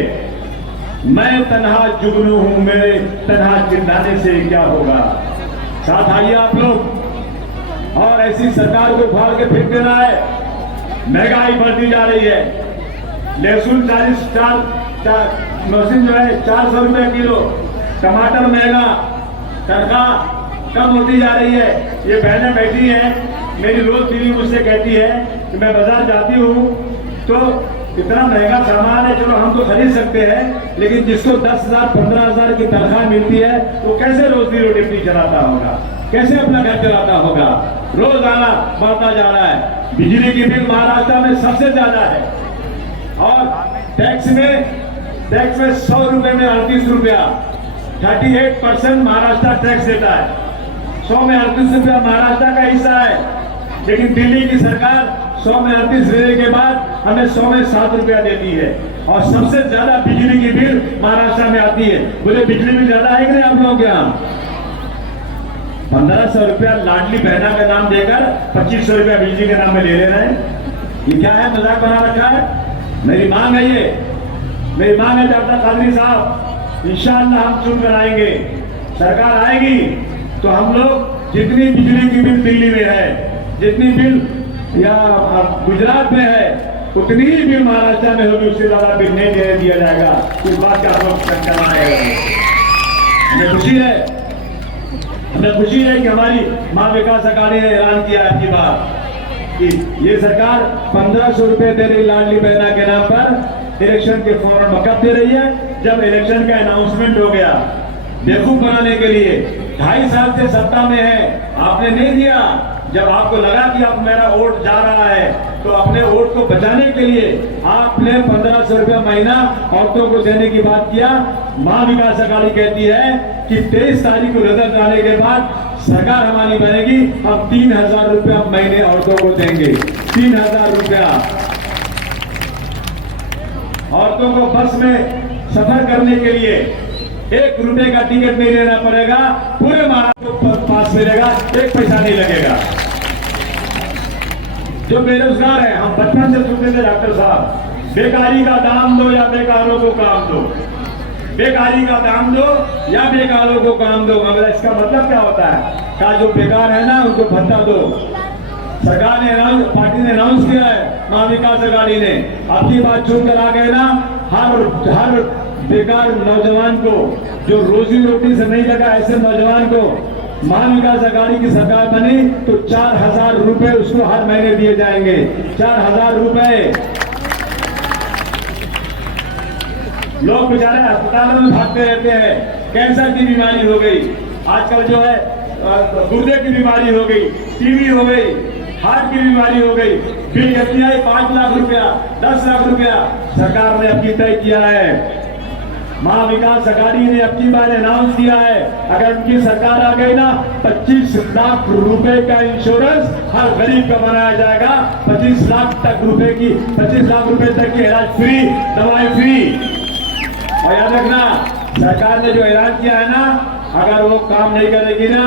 मैं तन्हा जुगनू हूं, मेरे तन्हा चिल्लाने से क्या होगा। साथ आइए आप लोग। और ऐसी सरकार को फाड़ के फेंक देना है। महंगाई बढ़ती जा रही है, लहसुन 400 रुपए किलो, टमाटर महंगा, तनख्वाह कम होती जा रही है। ये बहनें बैठी हैं, मेरी रोज दीदी मुझसे कहती है कि मैं बाजार जाती हूँ तो इतना महंगा सामान है, चलो हम तो खरीद सकते हैं, लेकिन जिसको 10,000 15,000 की तनख्वाह मिलती है वो कैसे रोजी रोटी चलाता होगा, कैसे अपना घर चलाता होगा। रोजाना बढ़ता जा रहा है। बिजली की बिल महाराष्ट्र में सबसे ज्यादा है और टैक्स में 100 रुपए में 38 रुपया, 38% महाराष्ट्र टैक्स देता है। 100 में 38 रुपया महाराष्ट्र का हिस्सा है, लेकिन दिल्ली की सरकार 100 में 38 देने के बाद हमें 100 में 7 रुपया देती है। और सबसे ज्यादा बिजली की बिल महाराष्ट्र में आती है। बोले बिजली बिल ज्यादा है कि नहीं आप लोगों के यहाँ? 1500 रुपया लाडली बहना का नाम देकर 2500 रुपया बिजली के नाम में ले रहे हैं। ये क्या है, मजाक बना रखा है। मेरी मांग है, मेरी मांग है डॉक्टर कादरी साहब, इंशाअल्लाह हम चुन कर आएंगे, सरकार आएगी तो हम लोग जितनी बिजली की बिल दिल्ली में है, जितनी बिल या गुजरात में है, उतनी ही बिल महाराष्ट्र में होगी, उससे ज्यादा बिल नहीं दे दिया जाएगा। इस बात का आप लोग करना है। हमें खुशी है कि हमारी मां विकास अघाड़ी ने ऐलान किया है कि बार कि ये सरकार 1500 रुपए दे रही लाडली बहना के नाम पर, इलेक्शन के फौरन वक्त दे रही है। जब इलेक्शन का अनाउंसमेंट हो गया बेवकूफ बनाने के लिए, 2.5 साल से सत्ता में है, आपने नहीं दिया। जब आपको लगा कि अब मेरा वोट जा रहा है तो अपने वोट को बचाने के लिए आपने 1500 रुपया महीना औरतों को देने की बात किया। महा विकास अघाड़ी कहती है कि 23 तारीख को रिजल्ट आने के बाद सरकार हमारी बनेगी, हम 3000 रुपया महीने औरतों को देंगे। 3000 रुपया औरतों को बस में सफर करने के लिए 1 रुपए का टिकट नहीं लेना पड़ेगा, पूरे महाराष्ट्र को पास मिलेगा, 1 पैसा नहीं लगेगा। जो बेरोजगार है, हम बचपन से सुनते थे डॉक्टर साहब, बेकारी का दाम दो या बेकारों को काम दो, बेकारी का दाम दो या बेकारों को काम दो। मगर इसका मतलब क्या होता है? का जो बेकार है ना उनको भत्ता दो। सरकार ने पार्टी ने अनाउंस किया है, महा विकास अघाड़ी ने, अपनी बात छूट कर आ गए ना, हर बेकार नौजवान को जो रोजी रोटी से नहीं लगा, ऐसे नौजवान को महा विकास अघाड़ी की सरकार बनी तो 4000 रुपए उसको हर महीने दिए जाएंगे। 4000 रुपए। लोग बेचारे अस्पतालों में भागते रहते हैं, कैंसर की बीमारी हो गई, आजकल जो है गुर्दे की बीमारी हो गई, टीबी हो गई, हार्ट की बीमारी हो गई, फिर एफडीआई 5 लाख रुपया, 10 लाख रुपया सरकार ने अपनी तय किया है। महा विकास अघाड़ी ने अब की बार अनाउंस किया है, अगर उनकी सरकार आ गई ना, 25 लाख रुपए का इंश्योरेंस हर गरीब का बनाया जाएगा। 25 लाख रुपए तक की इलाज फ्री, दवाई फ्री। और याद रखना, सरकार ने जो ऐलान किया है ना, अगर वो काम नहीं करेगी ना,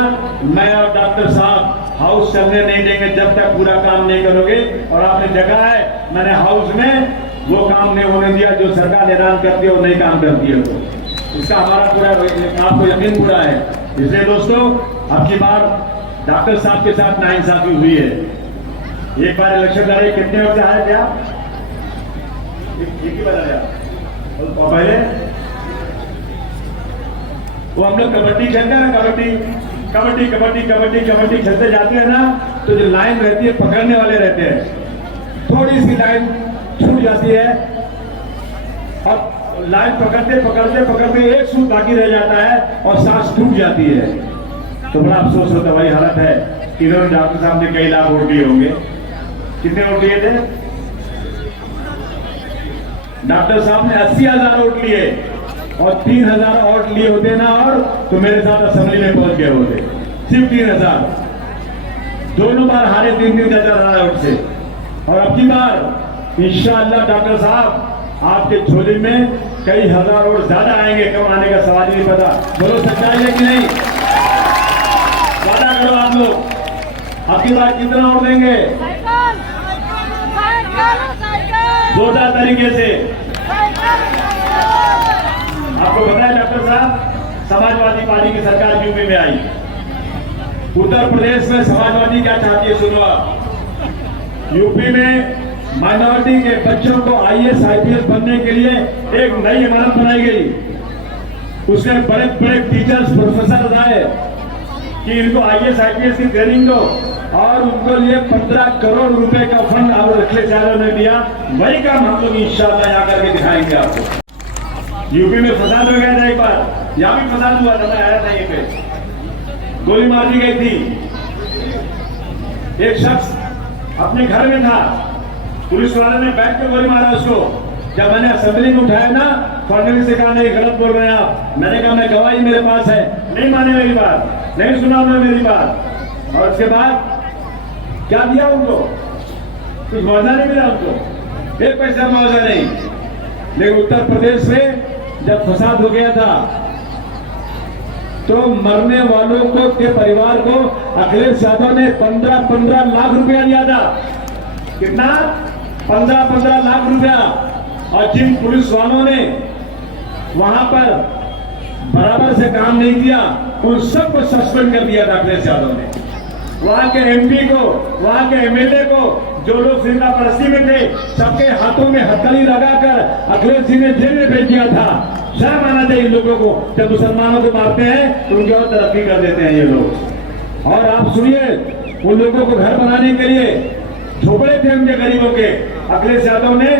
मैं और डॉक्टर साहब हाउस चलने नहीं देंगे जब तक पूरा काम नहीं करोगे। और आपने जगह है, मैंने हाउस में वो काम नहीं होने दिया जो सरकार ऐलान करती है और नहीं काम करती है, तो इसका हमारा पूरा आपको यकीन पूरा है। इसलिए दोस्तों, अब की बार डॉक्टर साहब के साथ नाइंसाफी हुई है। एक बार इलेक्शन लड़े, कितने वक्त आए थे आप? एक ही बार आया। और पहले वो हम लोग कबड्डी खेलते हैं ना, कबड्डी खेलते जाते हैं ना, तो जो लाइन रहती है पकड़ने वाले रहते हैं, थोड़ी सी लाइन छूट जाती है और लाइन पकड़ते एक सूट बाकी रह जाता है और सांस टूट जाती है। तो बड़ा अफसोस होता है, भाई हालत है कि इन्होंने डॉक्टर साहब ने कई लाख वोट दिए होंगे। कितने वोट दिए थे? डॉक्टर साहब ने 80,000 वोट लिए और 3000 वोट लिए होते ना, और तो मेरे साथ असेंबली में पहुंच गए होते। सिर्फ 3000, दोनों बार हारे 3,000 वोट से। और अब की बार इंशाअल्लाह डॉक्टर साहब आपके झोली में कई हजार वोट ज्यादा आएंगे, कब आने का सवाल ही नहीं पता। बोलो सच्चाई है कि नहीं? वादा करो आप लोग, अब की बार कितना वोट देंगे? जोरदार तरीके से। आपको पता है डॉक्टर साहब, समाजवादी पार्टी की सरकार यूपी में आई, उत्तर प्रदेश में समाजवादी क्या चाहती है सुनो आप। यूपी में माइनॉरिटी के बच्चों को आईएएस आईपीएस बनने के लिए एक नई इमारत बनाई गई। उसमें बड़े बड़े टीचर्स प्रोफेसर आए कि इनको आईएएस आईपीएस की ट्रेनिंग दो, और उनको लिए 15 करोड़ रुपए का फंड अखिलेश यादव ने दिया। वही काम हम लोग इंशाअल्लाह यहाँ करके दिखाएंगे आपको। यूपी में फसाद हो गया था एक बार, यहाँ भी फसाद हुआ था, मैं आया था ये पे, गोली मार दी गई थी। एक शख्स अपने घर में था, पुलिस वाले ने बैठ के गोली मारा उसको। जब मैंने असेंबली में उठाया ना, फडणवीस से कहा नहीं गलत बोल रहे हैं आप। मैंने कहा मैं गवाही मेरे पास है, नहीं माने मेरी बात, नहीं सुना उन्होंने मेरी बात। और उसके बाद क्या दिया उनको? कुछ मुआवजा नहीं मिला उनको, 1 पैसा मुआवजा नहीं। लेकिन उत्तर प्रदेश में जब फसाद हो गया था तो मरने वालों को के परिवार को अखिलेश यादव ने 15 लाख रुपया दिया था। कितना? 15 लाख रुपया। और जिन पुलिस वालों ने वहां पर बराबर से काम नहीं किया, उन सबको सस्पेंड कर दिया था अखिलेश यादव ने। वहां के एमपी को, वहां के एमएलए को, जो लोग फिरका परस्ती में थे, सबके हाथों में हथकड़ी लगाकर अखिलेश जी ने जेल में भेज दिया था। शर्म आना चाहिए इन लोगों को, जब मुसलमानों को मारते हैं तो उनकी और तरक्की कर देते हैं ये लोग। और आप सुनिए, उन लोगों को घर बनाने के लिए झोपड़े थे उनके गरीबों के, अखिलेश यादव ने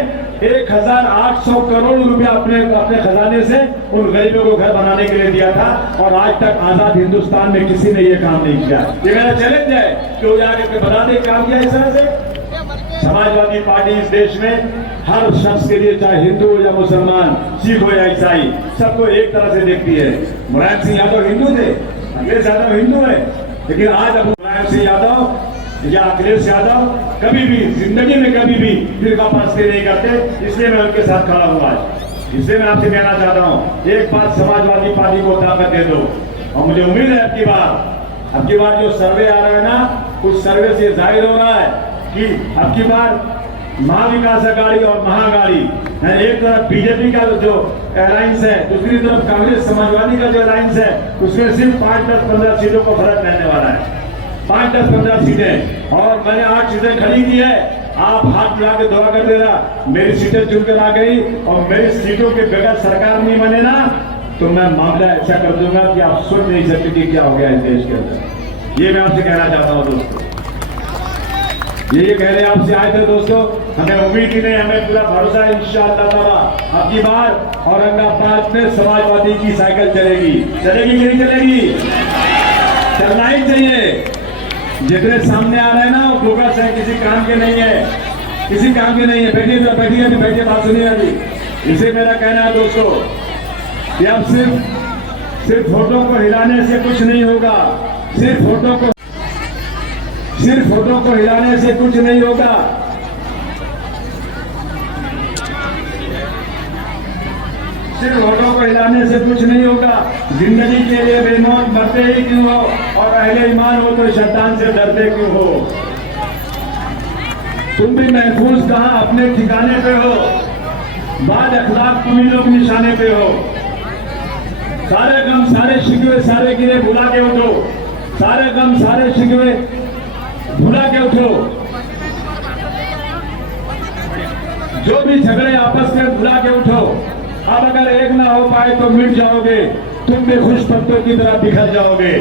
1800 करोड़ रुपया अपने खजाने से उन गरीबों को घर बनाने के लिए दिया था, और आज तक आजाद हिंदुस्तान में किसी ने ये काम नहीं किया। ये मेरा चैलेंज है कि वो जाके बता दे काम किया इस तरह से। समाजवादी पार्टी इस देश में हर शख्स के लिए, चाहे हिंदू हो या मुसलमान, सिख हो या ईसाई, सबको एक तरह से देखती है। मुलायम सिंह यादव हिंदू थे, अखिलेश यादव हिंदू है, लेकिन आज अब मुलायम सिंह यादव या अखिलेश यादव कभी भी जिंदगी में कभी भी फिरका परस्ती नहीं करते, इसलिए मैं उनके साथ खड़ा हूं आज। इसलिए मैं आपसे कहना चाहता हूं, एक बात समाजवादी पार्टी को ताकत दे दो, और मुझे उम्मीद है अब की बार जो सर्वे आ रहा है ना, उस सर्वे से जाहिर हो रहा है कि अब की बार महाविकास अघाड़ी और महाअघाड़ी, एक तरफ बीजेपी का जो अलायंस है, दूसरी तरफ कांग्रेस समाजवादी का जो अलायंस है, उसमें सिर्फ 5, 10, 15 सीटों को फर्क रहने वाला है। 5, 10, 15 सीटें, और मैंने 8 सीटें खड़ी की है। आप हाथ मिला के दुआ कर देना, मेरी सीटें चुनकर आ गई और मेरी सीटों के बगैर सरकार नहीं बने ना, तो मैं मामला ऐसा कर दूंगा कि आप सोच नहीं सकते कि क्या हो गया इस देश के अंदर। ये मैं आपसे कहना चाहता हूं दोस्तों, ये कहने आपसे आए थे दोस्तों। हमें उम्मीद ही नहीं, हमें पूरा भरोसा है इंशाअल्लाह ताला अब की बार औरंगाबाद में समाजवादी की साइकिल चलेगी कि नहीं चलेगी? चलना ही चाहिए। जितने सामने आ रहे हैं ना, वो बोगस है, किसी काम के नहीं है, किसी काम के नहीं है। बैठिए, बात सुनिए अभी। इसे मेरा कहना है दोस्तों कि अब सिर्फ फोटो को हिलाने से कुछ नहीं होगा, सिर्फ फोटो को हिलाने से कुछ नहीं होगा। सिर्फ फोटो को हिलाने से कुछ नहीं होगा। जिंदगी के लिए बेमौत मरते ही क्यों हो, और अहले ईमान हो तो शैतान से डरते क्यों हो। तुम भी महफूज कहां अपने ठिकाने पे हो, बाद अखलाक तुम ही लोग निशाने पे हो। सारे गम सारे शिकवे सारे गिरे भुला के उठो, सारे गम सारे शिकवे भुला के उठो। जो भी झगड़े आपस में भुला के उठो। अब अगर एक ना हो पाए तो मिट जाओगे, तुम भी खुश पत्तों की तरह बिखर जाओगे।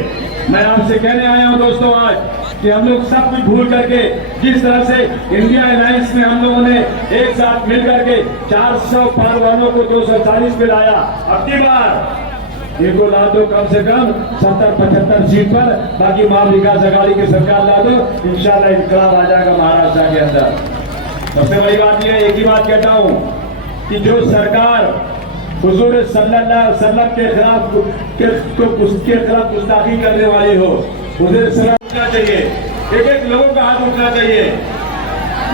मैं आपसे कहने आया हूं दोस्तों आज कि हम लोग सब कुछ भूल करके, जिस तरह से इंडिया अलायंस में हम लोगों ने एक साथ मिल करके 400 पार वालों को 240 पे लाया, अब की बार इनको ला दो कम से कम 70-75 सीट पर, बाकी महाविकास अघाड़ी की सरकार ला दो, इंशाल्लाह इनकलाब आ जाएगा महाराष्ट्र के अंदर। सबसे बड़ी बात यह, एक ही बात कहता हूं कि जो सरकार हुजूर सल्लल्लाहु अलैहि वसल्लम के खिलाफ गुस्ताखी करने वाली हो, हुजूर सलाम उठना चाहिए, एक लोगों का हाथ उठना चाहिए।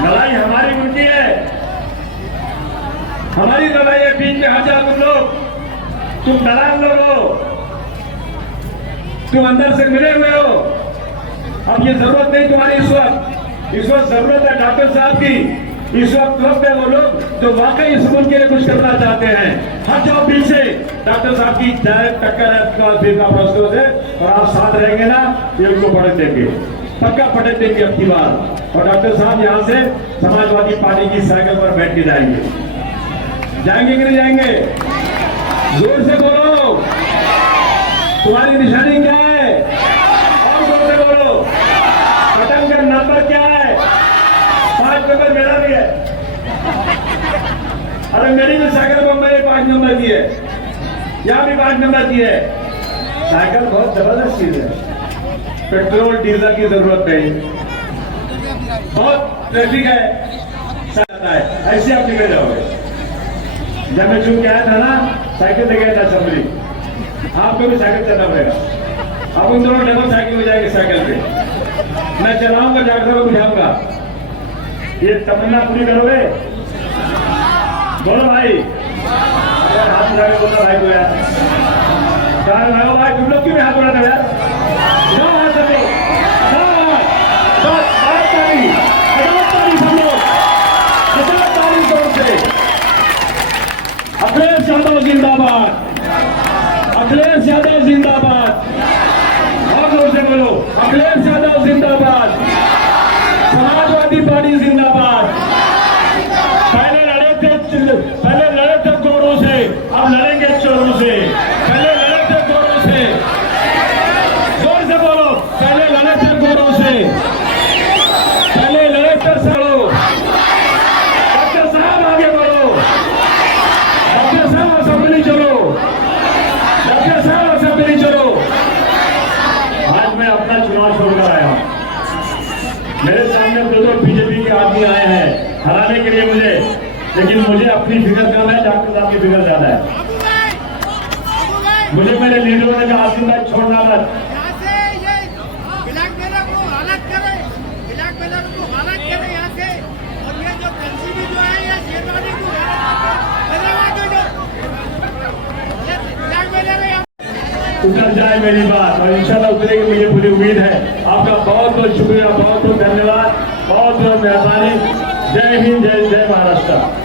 लड़ाई हमारी उनकी है, हमारी लड़ाई है। बीच में हट जाओ तुम लोग, तुम दलाल लोग हो, तुम अंदर से मिले हुए हो। अब ये जरूरत नहीं तुम्हारी इस वक्त जरूरत है डॉक्टर साहब की। इस वक्त है वो लोग जो वाकई इस मुल्क के लिए कुछ करना चाहते हैं। हट जाओ पीछे, डॉक्टर साहब की डायरेक्ट टक्कर है फिर प्रश्नों से, और आप साथ रहेंगे ना, ये उनको पलट देंगे, पक्का पलट देंगे अब की बार। और डॉक्टर साहब यहाँ से समाजवादी पार्टी की साइकिल पर बैठ के जाएंगे कि नहीं जाएंगे? जोर से बोलो, तुम्हारी निशानी क्या है? और जोर से बोलो, पतंग का नंबर क्या है? 5 नंबर मेरा भी है। अरे मेरी भी साइकिल बम्बई 5 नंबर की है, यहाँ भी 5 नंबर की है। साइकिल बहुत जबरदस्त चीज है, पेट्रोल डीजल की जरूरत नहीं, बहुत ट्रैफिक है, ऐसे आप निकल जाओगे। जब मैं चुन के आया था ना, साइकिल से गया था असेंबली, आपको भी साइकिल चलना पड़ेगा। अब उन दोनों डबल साइकिल हो जाएंगे साइकिल पे, मैं चलाऊंगा, डॉक्टर को बुझाऊंगा। ये तमन्ना पूरी करोगे? बोलो भाई, अगर हाथ उठा के बोलना भाई को यार, क्या लगाओ भाई, तुम लोग क्यों हाथ उठाते हो यार? जाओ हाथ रखो, अखिलेश यादव जिंदाबाद, अखिलेश यादव जिंदाबाद, और जोर से बोलो, अखिलेश यादव जिंदाबाद, समाजवादी पार्टी जिंदाबाद। पहले लड़े थे गोरों से, अब लड़ेंगे चोरों से। पहले लड़े थे गोरों से, जोर से बोलो, पहले लड़े थे गोरों से, पहले लड़े थे हराने के लिए मुझे, लेकिन मुझे अपनी फिक्र कम है, डॉक्टर साहब की फिक्र ज्यादा है। मुझे मेरे लीडरों ने कहा आसिफ भाई छोड़ना मत। यहाँ से ये ब्लैक मेलर को हालत करे, ब्लैक मेलर को हालत करे यहाँ से, और ये जो कंसीबी जो है ये शेरवानी को ब्लैक मेलर है। उतर जाए मेरी बात और इंशाल्लाह उतरेगी, मुझे पूरी उम्मीद है। आपका बहुत बहुत शुक्रिया, बहुत बहुत धन्यवाद, बहुत बहुत मेहरबानी। जय हिंद, जय जय महाराष्ट्र।